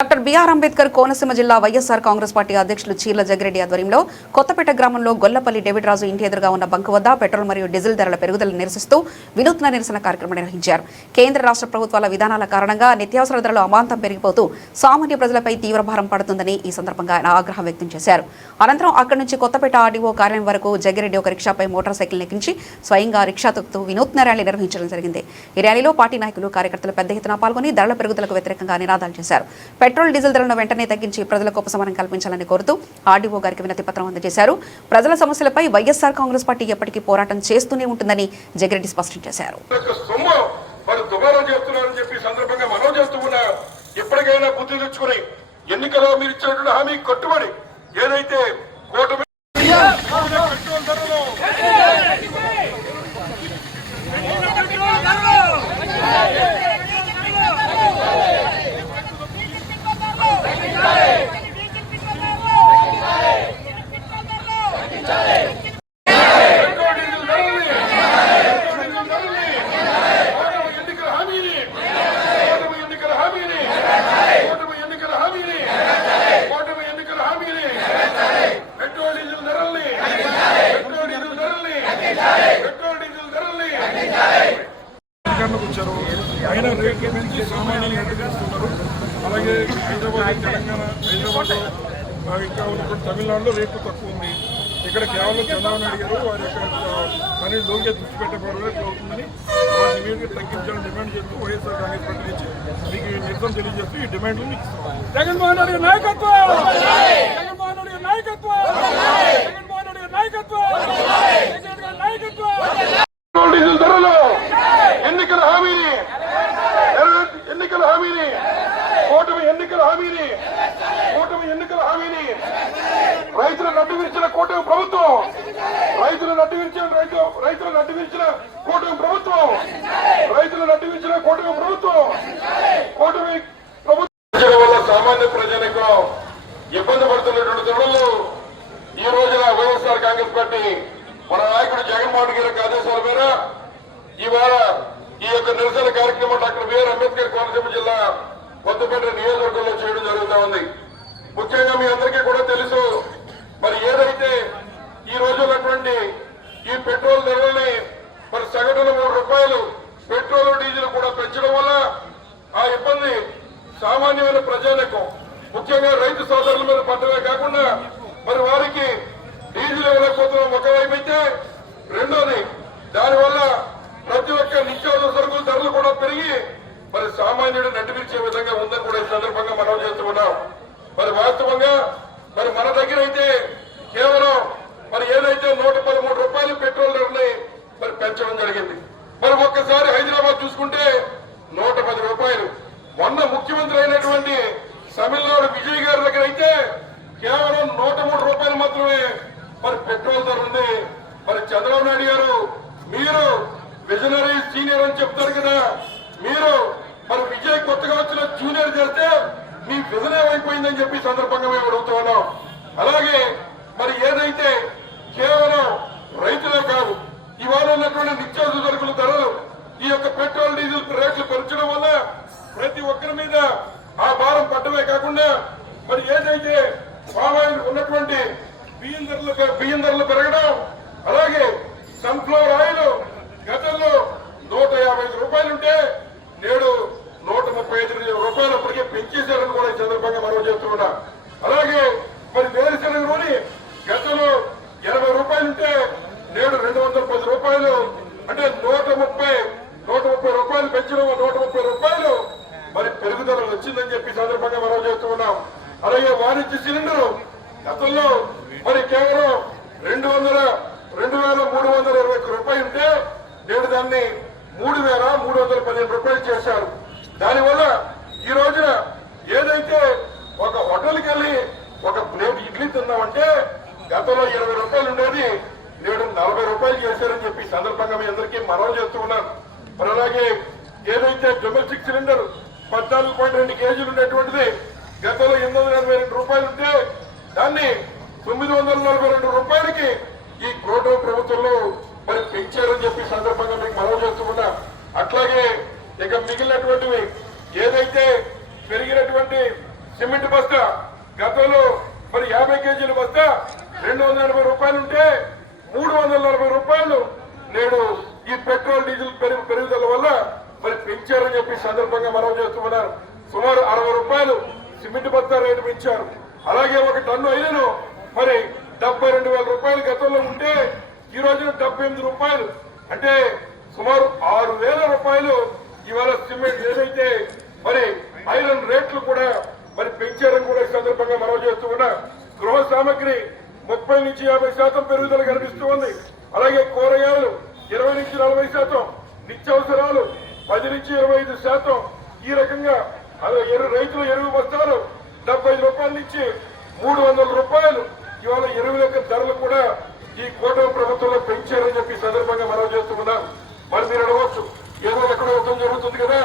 Doctor BR Ambedkar Konaseema జిల్లా YSR Congress party అధ్యక్షులు చీర్ల జగ్గిరెడ్డి ఆధ్వర్యంలో కొత్తపేట గ్రామంలో గొల్లపల్లి డేవిడ్ రాజు ఇంటి ఎదురుగా ఉన్న బంకు వద్ద పెట్రోల్ మరియు డీజిల్ ధరల పెరుగుదలను నిరసిస్తూ వినూత్న నిరసన కార్యక్రమం నిర్వహించారు. కేంద్ర రాష్ట్ర ప్రభుత్వాల విధానాల కారణంగా నిత్యావసర ధరలు అమాంతం పెరిగిపోతూ సామాన్య ప్రజలపై తీవ్ర భారం పడుతుందని ఈ సందర్భంగా ఆయన ఆగ్రహం వ్యక్తం చేశారు. అనంతరం అక్కడి నుంచి కొత్తపేట ఆర్డీఓ కార్యాలయం వరకు జగ్గిరెడ్డి ఒక రిక్షాపై మోటార్ సైకిల్ ఎక్కించి స్వయంగా రిక్షా తొక్కుతూ వినూత్న ర్యాలీ నిర్వహించడం జరిగింది. ఈ ర్యాలీలో పార్టీ నాయకులు కార్యకర్తలు పెద్ద ఎత్తున పాల్గొని ధరల పెరుగుదలకు వ్యతిరేకంగా నినాదాలు చేశారు. పెట్రోల్ డీజిల్ ధరలను వెంటనే తగ్గించి ప్రజలకు ఉపశమనం కల్పించాలని కోరుతూ ఆర్డీఓ గారికి వినతి పత్రం అందజేశారు. ప్రజల సమస్యలపై వైఎస్ఆర్ కాంగ్రెస్ పార్టీ ఎప్పటికీ పోరాటం చేస్తూనే ఉంటుందని జగ్గిరెడ్డి స్పష్టం చేశారు. ఎప్పటికైనా బుద్ధి తెచ్చుకుని ఎన్నికల్లో మీరు ఇచ్చినటువంటి హామీ కట్టుబడి ఏదైతే కూటమి వచ్చారు అయినా రేట్లు పెంచి సామాన్యులు నడిపిస్తున్నారు. అలాగే హైదరాబాద్, తెలంగాణ, హైదరాబాద్లో ఇంకా ఉన్నప్పుడు తమిళనాడులో రేట్లు తక్కువ ఉంది. ఇక్కడ కేవలం చంద్రబాబు నాయుడు గారు వారి యొక్క పని లోకే దృష్టి పెట్టబడి అవుతుందని వాటిని ఇమీడియట్గా తగ్గించాలని డిమాండ్ చేస్తూ వైఎస్ఆర్ కాంగ్రెస్ పార్టీ నుంచి మీకు నిరసన తెలియజేస్తూ ఈ డిమాండ్లు మీకు ఇస్తున్నాం. జగన్మోహన్ రెడ్డి నాయకత్వం, జగన్మోహన్ రెడ్డి నాయకత్వం, జగన్మోహన్ రెడ్డి నాయకత్వం, నాయకత్వం. డీజిల్ ధరలు ఎన్నికల హామీని కూటమి ఎన్నికల హామీని రైతులను అడ్డువిరిచిన కూటమి ప్రభుత్వం రైతులను అడ్డువిరిచిన కూటమి ప్రభుత్వం వల్ల సామాన్య ప్రజలకు ఇబ్బంది పడుతున్నటువంటి తరుణంలో ఈ రోజున వైఎస్ఆర్ కాంగ్రెస్ పార్టీ మన నాయకుడు జగన్మోహన్ గారి ఆదేశాల మేర ఇవాళ ఈ యొక్క నిరసన కార్యక్రమం డాక్టర్ బిఆర్ అంబేద్కర్ కోనసీమ జిల్లా కొత్తపేట నియోజకవర్గంలో చేయడం జరుగుతూ ఉంది. ముఖ్యంగా మీ అందరికీ కూడా తెలుసు, మరి ఏదైతే ఈ రోజు ఉన్నటువంటి ఈ పెట్రోల్ ధరల్ని మరి సగటున ₹3 పెట్రోల్ డీజిల్ కూడా పెంచడం వల్ల ఆ ఇబ్బంది సామాన్యమైన ప్రజలకు ముఖ్యంగా రైతు సోదరుల మీద పడటమే కాకుండా మరి వారికి డీజిల్ ఇవ్వలేకపోతున్నాం ఒకవైపు అయితే, రెండోది దానివల్ల ప్రతి ఒక్క నిత్యావసర సరుకుల ధరలు కూడా పెరిగి మరి సామాన్యుడు నడ్డిపిచ్చే విధంగా ఉందని కూడా ఈ సందర్భంగా మనం చేస్తున్నాం. మరి వాస్తవంగా మరి మన దగ్గర అయితే కేవలం మరి ఏదైతే ₹113 పెట్రోల్ ధరని మరి పెంచడం జరిగింది. మరి ఒక్కసారి హైదరాబాద్ చూసుకుంటే ₹110. మొన్న ముఖ్యమంత్రి అయినటువంటి తమిళనాడు విజయ్ గారి దగ్గర అయితే కేవలం ₹103 మాత్రమే మరి పెట్రోల్ ధర ఉంది. మరి చంద్రబాబు నాయుడు గారు మీరు విజనరీ సీనియర్ అని చెప్తారు కదా, మీరు మరి విజయ్ కొత్తగా వచ్చిన జూనియర్ చేస్తే మీ విజన్ ఏమైపోయిందని చెప్పి సందర్భంగా మేము అడుగుతూ ఉన్నాం. అలాగే మరి ఏదైతే కేవలం రైతులే కాదు, ఇవాళ ఉన్నటువంటి నిత్యావసర సరుకుల ధరలు ఈ యొక్క పెట్రోల్ డీజిల్ రేట్లు పెంచడం వల్ల ప్రతి ఒక్కరి మీద ఆ భారం పడ్డమే కాకుండా మరి ఏదైతే పామాయిల్ ఉన్నటువంటి బియ్యం ధరలు పెరగడం, అలాగే సన్ఫ్లవర్ ఆయిల్ గతంలో ₹150 ఉంటే నేడు ₹135 అప్పటికే పెంచేశారని కూడా ఈ సందర్భంగా మనం చేస్తున్నా. అలాగే మరి వేరుశనగ నూనె గతంలో ₹80 ఉంటే నేడు ₹210, అంటే ₹130 పెంచడం ₹130 మరి పెరుగుదల వచ్చిందని చెప్పి సందర్భంగా మనం చేస్తూ ఉన్నాం. అలాగే వాణిజ్య సిలిండర్ గతంలో మరి కేవలం ₹2,321 ఉంటే నేడు దాన్ని ₹3,315 చేశారు. దానివల్ల ఈ రోజున ఏదైతే ఒక హోటల్కి వెళ్ళి ఒక ప్లేట్ ఇడ్లీ తిన్నామంటే గతంలో ₹20 ఉండేది నేడు ₹40 చేశారని చెప్పి సందర్భంగా మీ అందరికీ మనవి చేస్తూ ఉన్నాను. మరి అలాగే ఏదైతే డొమెస్టిక్ సిలిండర్ 14.2 కేజీలు ఉండేటువంటిది గతంలో ₹882 ఉంటే దాన్ని ₹942 ఈ కూటమి ప్రభుత్వంలో మరి పెంచారని చెప్పి సందర్భంగా మీకు మనవి చేస్తున్నా. అట్లాగే ఇక మిగిలినటువంటివి ఏదైతే పెరిగినటువంటి సిమెంట్ బస్తా గతంలో మరి 50 కేజీల బస్తా 280 రూపాయలు ఉంటే 340 రూపాయలు నేడు ఈ పెట్రోల్ డీజిల్ పెరుగుదల వల్ల మరి పెంచారని చెప్పి సందర్భంగా మనం చేస్తున్నారు. సుమారు 60 రూపాయలు సిమెంట్ బస్తా రేటు పెంచారు. అలాగే ఒక టన్ను ఐరన్ మరి 72,000 రూపాయలు గతంలో ఉంటే ఈ రోజున 78 రూపాయలు, అంటే సుమారు 6,000 రూపాయలు ఇవాళ సిమెంట్ ఏదైతే మరి ఐరన్ రేట్లు కూడా మరి పెంచారని కూడా ఈ సందర్భంగా మనం చేస్తూ ఉన్నా. గృహ సామగ్రి 30 నుంచి 50% పెరుగుదల కనిపిస్తూ ఉంది. అలాగే కూరగాయలు 20 నుంచి 40%, నిత్యావసరాలు 10 నుంచి 25%. ఈ రకంగా రైతుల ఎరువు బస్తాలు 75 రూపాయల నుంచి 300 రూపాయలు ఇవాళ ఎరువుల యొక్క ధరలు కూడా ఈ కూటమి ప్రభుత్వంలో పెంచారని చెప్పి సందర్భంగా మనం చేస్తూ ఉన్నాం. మరి మీరు అడగవచ్చు, ఏదో ఎక్కడో యుద్ధం జరుగుతుంది కదా,